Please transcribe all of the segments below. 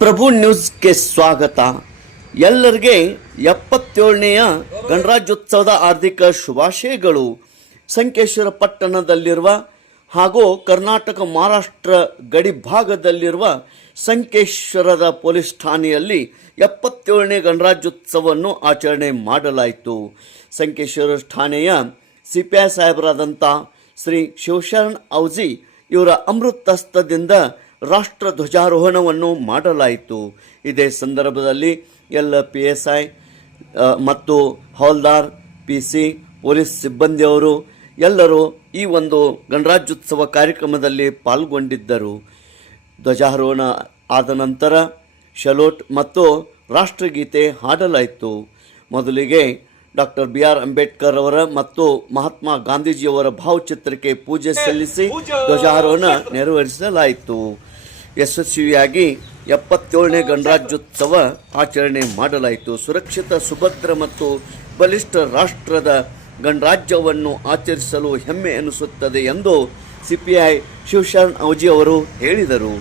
ಪ್ರಭು ನ್ಯೂಸ್ಗೆ ಸ್ವಾಗತ. ಎಲ್ಲರಿಗೆ 77ನೇಯ ಗಣರಾಜ್ಯೋತ್ಸವದ ಹಾರ್ದಿಕ ಶುಭಾಶಯಗಳು. ಸಂಕೇಶ್ವರ ಪಟ್ಟಣದಲ್ಲಿರುವ ಹಾಗೂ ಕರ್ನಾಟಕ ಮಹಾರಾಷ್ಟ್ರ ಗಡಿ ಭಾಗದಲ್ಲಿರುವ ಸಂಕೇಶ್ವರದ ಪೊಲೀಸ್ ಠಾಣೆಯಲ್ಲಿ 77ನೇ ಗಣರಾಜ್ಯೋತ್ಸವವನ್ನು ಆಚರಣೆ ಮಾಡಲಾಯಿತು. ಸಂಕೇಶ್ವರ ಠಾಣೆಯ ಸಿಪಿಐ ಸಾಹೇಬರಾದಂಥ ಶ್ರೀ ಶಿವಶರಣ್ ಔಜಿ ಇವರ ಅಮೃತಹಸ್ತದಿಂದ ರಾಷ್ಟ್ರ ಧ್ವಜಾರೋಹಣವನ್ನು ಮಾಡಲಾಯಿತು. ಇದೇ ಸಂದರ್ಭದಲ್ಲಿ ಎಲ್ಲ PSI ಮತ್ತು ಹೌಲ್ದಾರ್ PC ಪೊಲೀಸ್ ಸಿಬ್ಬಂದಿಯವರು ಎಲ್ಲರೂ ಈ ಒಂದು ಗಣರಾಜ್ಯೋತ್ಸವ ಕಾರ್ಯಕ್ರಮದಲ್ಲಿ ಪಾಲ್ಗೊಂಡಿದ್ದರು. ಧ್ವಜಾರೋಹಣ ಆದ ನಂತರ ಶಲೋಟ್ ಮತ್ತು ರಾಷ್ಟ್ರಗೀತೆ ಹಾಡಲಾಯಿತು. ಮೊದಲಿಗೆ ಡಾಕ್ಟರ್ BR ಅಂಬೇಡ್ಕರ್ ಅವರ ಮತ್ತು ಮಹಾತ್ಮ ಗಾಂಧೀಜಿಯವರ ಭಾವಚಿತ್ರಕ್ಕೆ ಪೂಜೆ ಸಲ್ಲಿಸಿ ಧ್ವಜಾರೋಹಣ ನೆರವೇರಿಸಲಾಯಿತು. ಯಶಸ್ವಿಯಾಗಿ 77ನೇ ಗಣರಾಜ್ಯೋತ್ಸವ ಆಚರಣೆ ಮಾಡಲಾಯಿತು. ಸುರಕ್ಷಿತ, ಸುಭದ್ರ ಮತ್ತು ಬಲಿಷ್ಠ ರಾಷ್ಟ್ರದ ಗಣರಾಜ್ಯವನ್ನು ಆಚರಿಸಲು ಹೆಮ್ಮೆ ಎನಿಸುತ್ತದೆ ಎಂದು CPI ಶಿವಶರಣ್ ಔಜಿ ಅವರು ಹೇಳಿದರು.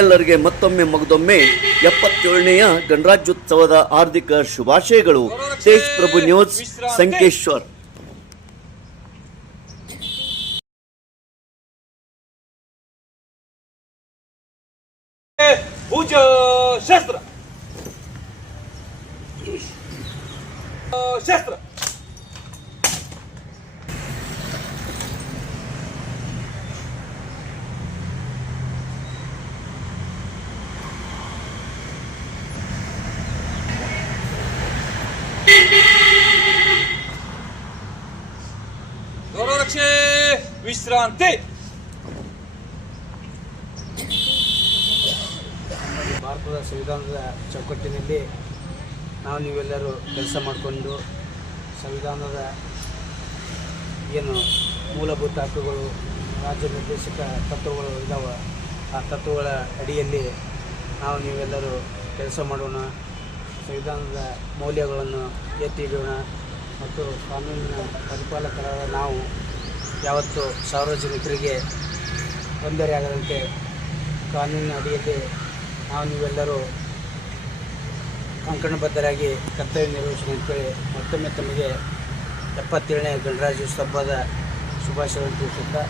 ಎಲ್ಲರಿಗೆ ಮತ್ತೊಮ್ಮೆ ಮಗದೊಮ್ಮೆ 77ನೇಯ ಗಣರಾಜ್ಯೋತ್ಸವದ ಹಾರ್ದಿಕ ಶುಭಾಶಯಗಳು. ತೇಜ್ ಪ್ರಭು ನ್ಯೂಸ್, ಸಂಕೇಶ್ವರ್. पूज्य शस्त्र शस्त्र गौरवरक्षे विश्रांति. ಭಾರತದ ಸಂವಿಧಾನದ ಚೌಕಟ್ಟಿನಲ್ಲಿ ನೀವೆಲ್ಲರೂ ಕೆಲಸ ಮಾಡಿಕೊಂಡು ಸಂವಿಧಾನದ ಏನು ಮೂಲಭೂತ ಹಕ್ಕುಗಳು, ರಾಜ್ಯ ನಿರ್ದೇಶಕ ತತ್ವಗಳು ಇದ್ದಾವೆ, ಆ ತತ್ವಗಳ ಅಡಿಯಲ್ಲಿ ನೀವೆಲ್ಲರೂ ಕೆಲಸ ಮಾಡೋಣ. ಸಂವಿಧಾನದ ಮೌಲ್ಯಗಳನ್ನು ಎತ್ತಿ ಹಿಡಿಯೋಣ ಮತ್ತು ಕಾನೂನಿನ ಪರಿಪಾಲಕರಾದ ನಾವು ಯಾವತ್ತೂ ಸಾರ್ವಜನಿಕರಿಗೆ ತೊಂದರೆಯಾಗದಂತೆ ಕಾನೂನಿನ ಅಡಿಯಲ್ಲಿ ನೀವೆಲ್ಲರೂ ಕಂಕಣಬದ್ಧರಾಗಿ ಕರ್ತವ್ಯ ನಿರ್ವಹಿಸೋಣ ಅಂತೇಳಿ ಮತ್ತೊಮ್ಮೆ ತಮಗೆ 77ನೇ ಗಣರಾಜ್ಯೋತ್ಸವದ ಶುಭಾಶಯಗಳನ್ನು ತಿಳಿಸುತ್ತಾ